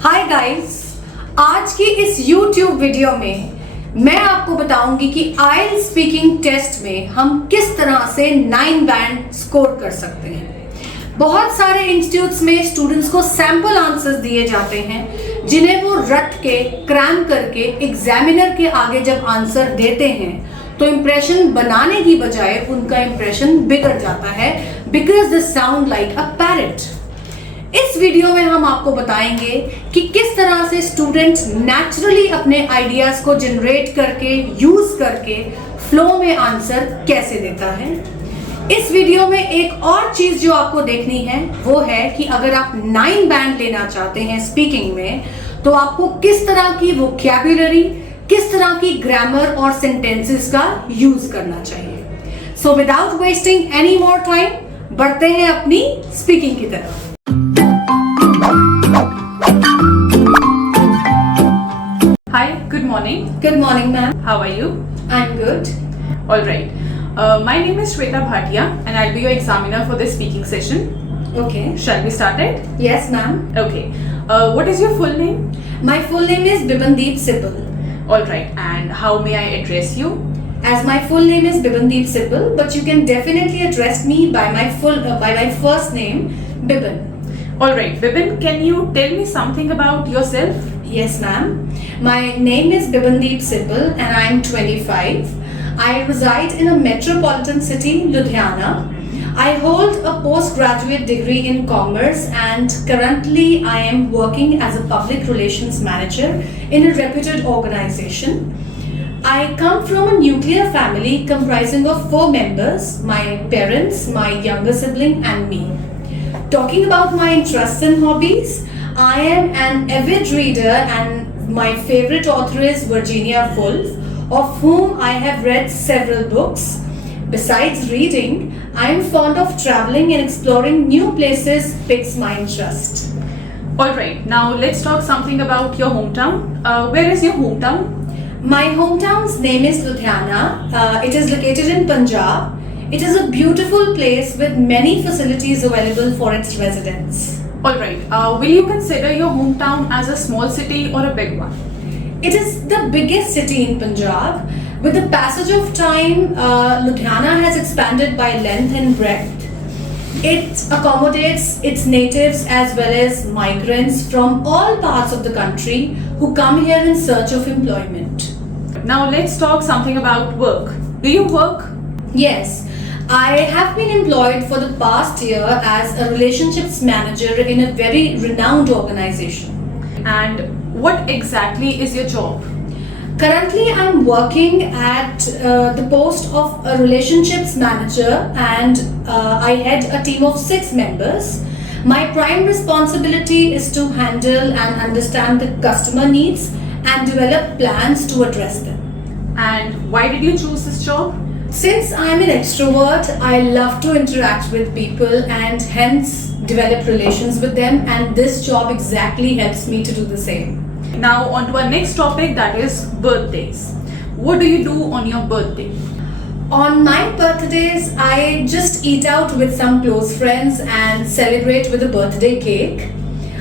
Hi guys, आज की इस YouTube वीडियो में मैं आपको बताऊंगी कि IELTS स्पीकिंग टेस्ट में हम किस तरह से 9 बैंड स्कोर कर सकते हैं। बहुत सारे इंस्टीट्यूट्स में स्टूडेंट्स को सैंपल आंसर्स दिए जाते हैं जिन्हें वो रट के क्रैम करके एग्जामिनर के आगे जब आंसर देते हैं तो इंप्रेशन बनाने की बजाय उनका इंप्रेशन बिगड़ जाता है because they sound like a parrot. इस वीडियो में हम आपको बताएंगे कि किस तरह से स्टूडेंट नेचुरली अपने आइडियाज को जनरेट करके यूज करके फ्लो में आंसर कैसे देता है। इस वीडियो में एक और चीज जो आपको देखनी है वो है कि अगर आप 9 बैंड लेना चाहते हैं स्पीकिंग में तो आपको किस तरह की वोकैब्युलरी, किस तरह की ग्रामर और सेंटेंसेस का यूज करना चाहिए। So without wasting any more time बढ़ते हैं अपनी स्पीकिंग की तरफ। Hi, good morning. Good morning, ma'am. How are you? I'm good. All right. My name is Shweta Bhatia and I'll be your examiner for this speaking session. Okay. Shall we start it? Yes, ma'am. Okay. What is your full name? My full name is Bibandeep Sibal. All right. And how may I address you? As my full name is Bibandeep Sibal, but you can definitely address me by my first name, Biban. All right. Bibin, can you tell me something about yourself? Yes, ma'am. My name is Bibandeep Sibal and I am 25. I reside in a metropolitan city, Ludhiana. I hold a postgraduate degree in commerce and currently I am working as a public relations manager in a reputed organization. I come from a nuclear family comprising of 4 members, my parents, my younger sibling and me. Talking about my interests and hobbies, I am an avid reader and my favorite author is Virginia Woolf, of whom I have read several books. Besides reading, I am fond of traveling and exploring new places piques my interest. All right. Now let's talk something about your hometown. Where is your hometown? My hometown's name is Ludhiana. It is located in Punjab. It is a beautiful place with many facilities available for its residents. All right. Will you consider your hometown as a small city or a big one? It is the biggest city in Punjab. With the passage of time, Ludhiana has expanded by length and breadth. It accommodates its natives as well as migrants from all parts of the country who come here in search of employment. Now let's talk something about work. Do you work? Yes, I have been employed for the past year as a relationships manager in a very renowned organization. And what exactly is your job? Currently, I'm working at the post of a relationships manager and I head a team of 6 members. My prime responsibility is to handle and understand the customer needs and develop plans to address them. And why did you choose this job? Since I'm an extrovert, I love to interact with people and hence develop relations with them, and this job exactly helps me to do the same. Now on to our next topic, that is birthdays. What do you do on your birthday? On my birthdays, I just eat out with some close friends and celebrate with a birthday cake.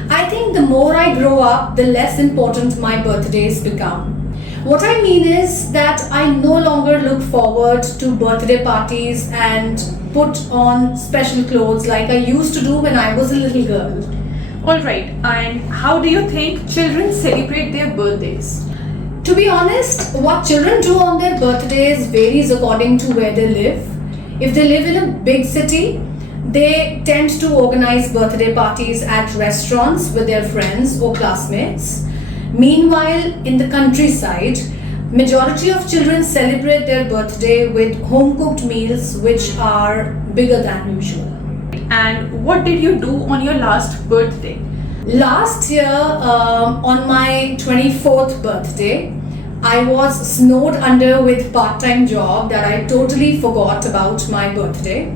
I think the more I grow up, the less important my birthdays become. What I mean is that I no longer look forward to birthday parties and put on special clothes like I used to do when I was a little girl. All right. And how do you think children celebrate their birthdays? To be honest, what children do on their birthdays varies according to where they live. If they live in a big city, they tend to organize birthday parties at restaurants with their friends or classmates. Meanwhile, in the countryside, majority of children celebrate their birthday with home-cooked meals which are bigger than usual. And what did you do on your last birthday? Last year, on my 24th birthday, I was snowed under with part-time job that I totally forgot about my birthday.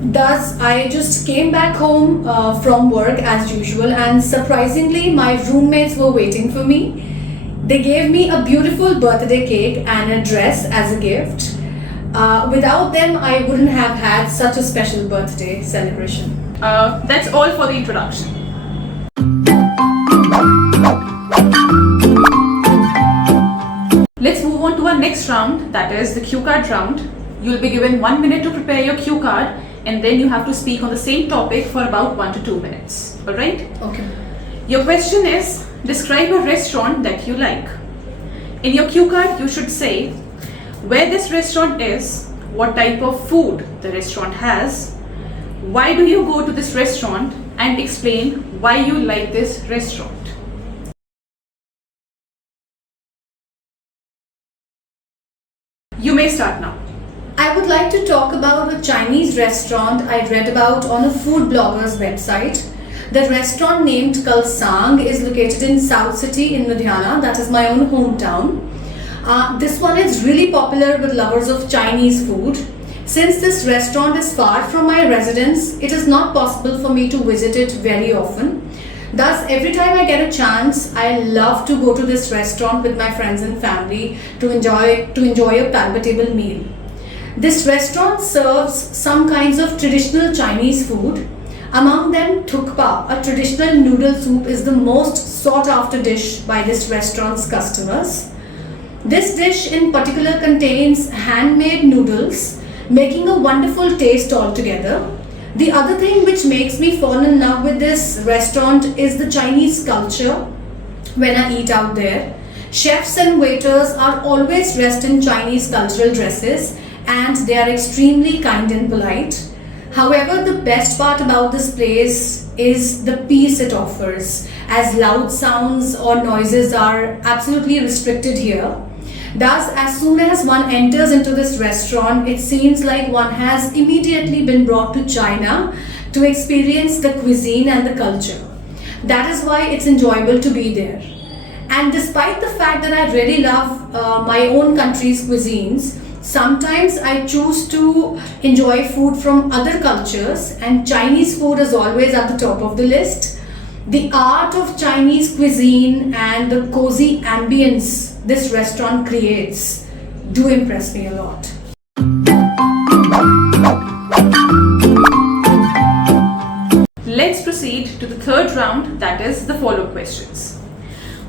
Thus, I just came back home from work as usual and surprisingly, my roommates were waiting for me. They gave me a beautiful birthday cake and a dress as a gift. Without them, I wouldn't have had such a special birthday celebration. That's all for the introduction. Let's move on to our next round, that is the cue card round. You'll be given 1 minute to prepare your cue card, and then you have to speak on the same topic for about 1 to 2 minutes. Alright? Okay. Your question is, describe a restaurant that you like. In your cue card, you should say where this restaurant is, what type of food the restaurant has, why do you go to this restaurant, and explain why you like this restaurant. You may start now. I would like to talk about a Chinese restaurant I read about on a food blogger's website. The restaurant named Kalsang is located in South City in Ludhiana, that is my own hometown. This one is really popular with lovers of Chinese food. Since this restaurant is far from my residence, it is not possible for me to visit it very often. Thus, every time I get a chance, I love to go to this restaurant with my friends and family to enjoy a palatable meal. This restaurant serves some kinds of traditional Chinese food. Among them, thukpa, a traditional noodle soup, is the most sought after dish by this restaurant's customers. This dish in particular contains handmade noodles, making a wonderful taste altogether. The other thing which makes me fall in love with this restaurant is the Chinese culture when I eat out there. Chefs and waiters are always dressed in Chinese cultural dresses and they are extremely kind and polite. However, the best part about this place is the peace it offers, as loud sounds or noises are absolutely restricted here. Thus, as soon as one enters into this restaurant, it seems like one has immediately been brought to China to experience the cuisine and the culture. That is why it's enjoyable to be there. And despite the fact that I really love my own country's cuisines, sometimes I choose to enjoy food from other cultures, and Chinese food is always at the top of the list. The art of Chinese cuisine and the cozy ambience this restaurant creates do impress me a lot. Let's proceed to the third round, that is the follow-up questions.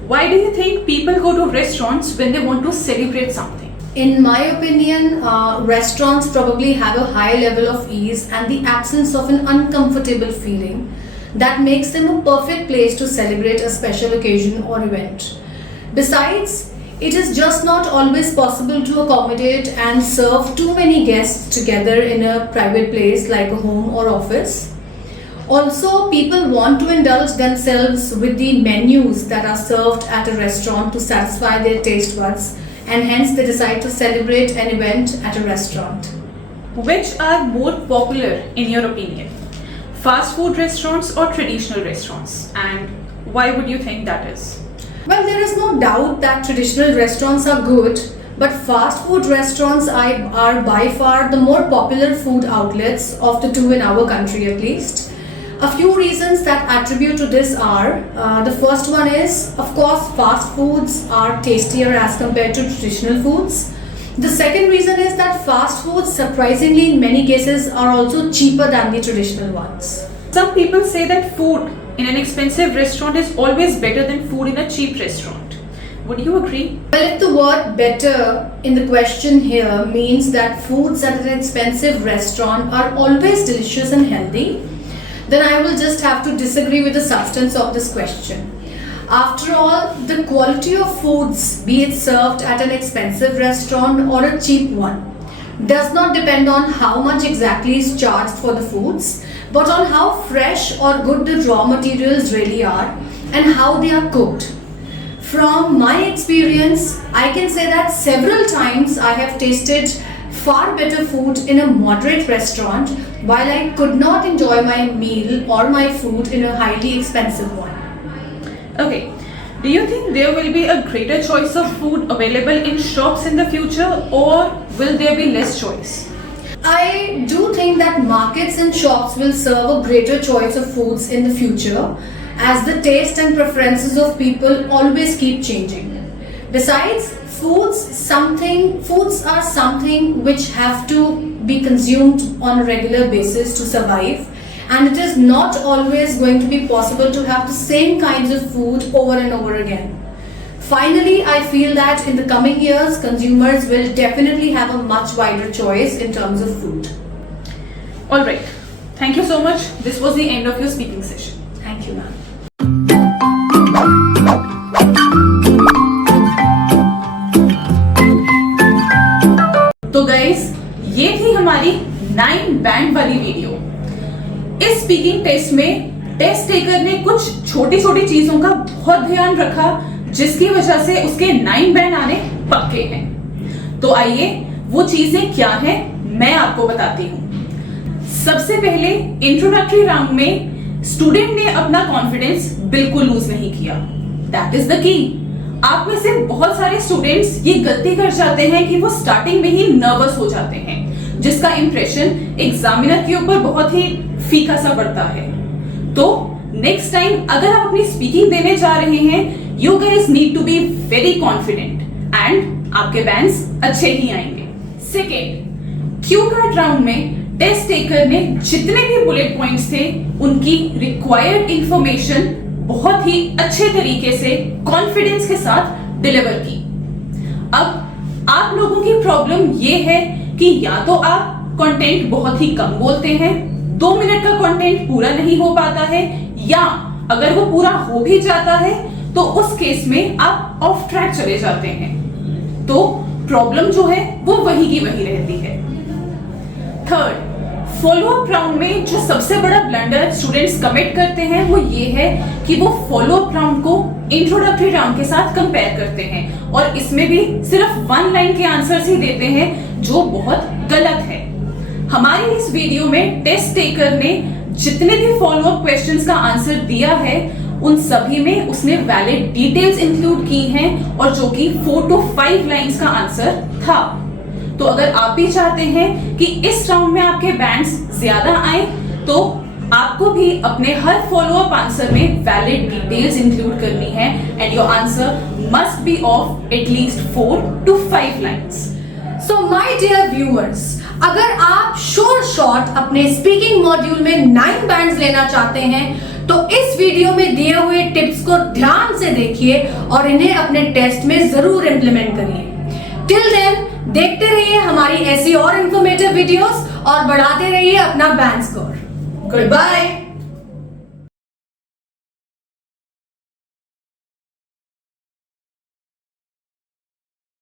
Why do you think people go to restaurants when they want to celebrate something? In my opinion, restaurants probably have a high level of ease and the absence of an uncomfortable feeling that makes them a perfect place to celebrate a special occasion or event. Besides, it is just not always possible to accommodate and serve too many guests together in a private place like a home or office. Also, people want to indulge themselves with the menus that are served at a restaurant to satisfy their taste buds, and hence they decide to celebrate an event at a restaurant. Which are more popular in your opinion? Fast food restaurants or traditional restaurants? And why would you think that is? Well, there is no doubt that traditional restaurants are good, but fast food restaurants are by far the more popular food outlets of the two in our country at least. A few reasons that attribute to this are, the first one is, of course, fast foods are tastier as compared to traditional foods. The second reason is that fast foods, surprisingly in many cases, are also cheaper than the traditional ones. Some people say that food in an expensive restaurant is always better than food in a cheap restaurant. Would you agree? Well, if the word better in the question here means that foods at an expensive restaurant are always delicious and healthy, then I will just have to disagree with the substance of this question. After all, the quality of foods, be it served at an expensive restaurant or a cheap one, does not depend on how much exactly is charged for the foods, but on how fresh or good the raw materials really are and how they are cooked. From my experience, I can say that several times I have tasted far better food in a moderate restaurant while I could not enjoy my meal or my food in a highly expensive one. Okay, do you think there will be a greater choice of food available in shops in the future, or will there be less choice? I do think that markets and shops will serve a greater choice of foods in the future, as the taste and preferences of people always keep changing. Besides, Foods are something which have to be consumed on a regular basis to survive, and it is not always going to be possible to have the same kinds of food over and over again. Finally, I feel that in the coming years, consumers will definitely have a much wider choice in terms of food. Alright, thank you so much. This was the end of your speaking session. Thank you, ma'am. तो guys, ये थी हमारी 9 band वाली video. इस speaking test में test taker ने कुछ छोटी छोटी चीजों का बहुत ध्यान रखा, जिसकी वजह से उसके 9 बैंड आने पक्के हैं। तो आइए वो चीजें क्या हैं मैं आपको बताती हूँ। सबसे पहले इंट्रोडक्टरी राउंड में स्टूडेंट ने अपना कॉन्फिडेंस बिल्कुल लूज नहीं किया। That is the key. आप में से बहुत सारे स्टूडेंट्स ये गलती कर जाते हैं कि वो स्टार्टिंग में ही नर्वस हो जाते हैं, जिसका इंप्रेशन एग्जामिनर के ऊपर बहुत ही फीका सा पड़ता है। तो नेक्स्ट टाइम अगर आप अपनी स्पीकिंग देने जा रहे हैं, you guys need to be very confident and आपके बैंड्स अच्छे ही आएंगे। सेकेंड, क्यू कार्ड राउंड में टेस्ट टेकर ने जितने भी बुलेट पॉइंट्स थे उनकी रिक्वायर्ड इंफॉर्मेशन बहुत ही अच्छे तरीके से कॉन्फिडेंस के साथ डिलीवर की। अब आप लोगों की प्रॉब्लम ये है कि या तो आप कंटेंट बहुत ही कम बोलते हैं, 2 मिनट का कंटेंट पूरा नहीं हो पाता है, या अगर वो पूरा हो भी जाता है तो उस केस में आप ऑफ ट्रैक चले जाते हैं। तो प्रॉब्लम जो है वो वही की वही रहती है। थर्ड, फॉलो अप राउंड में जो सबसे बड़ा ब्लंडर स्टूडेंट्स कमिट करते हैं वो ये है कि वो फॉलो अप राउंड को इंट्रोडक्टरी राउंड के साथ कंपेयर करते हैं और इसमें भी सिर्फ 1 लाइन के आंसर्स ही देते हैं, जो बहुत गलत है। हमारी इस वीडियो में टेस्ट टेकर ने जितने भी फॉलो अप क्वेश्चंस का आंसर दिया है उन सभी में उसने वैलिड डिटेल्स इंक्लूड की हैं और जो कि 4 to 5 लाइंस का आंसर था। तो अगर आप भी चाहते हैं कि इस राउंड में आपके बैंड्स ज्यादा आए, तो आपको भी अपने हर फॉलो अप आंसर में वैलिड डिटेल्स इंक्लूड करनी है and your answer must be of at least 4 to 5 lines. So my dear viewers, अगर आप शॉर्ट अपने स्पीकिंग मॉड्यूल में 9 बैंड्स लेना चाहते हैं तो इस वीडियो में दिए हुए टिप्स को ध्यान से देखिए और इन्हें अपने टेस्ट में जरूर इंप्लीमेंट करिए। टिल देन देखते रहिए हमारी ऐसी और इंफॉर्मेटिव वीडियोस और बढ़ाते रहिए अपना बैंड स्कोर। Good bye.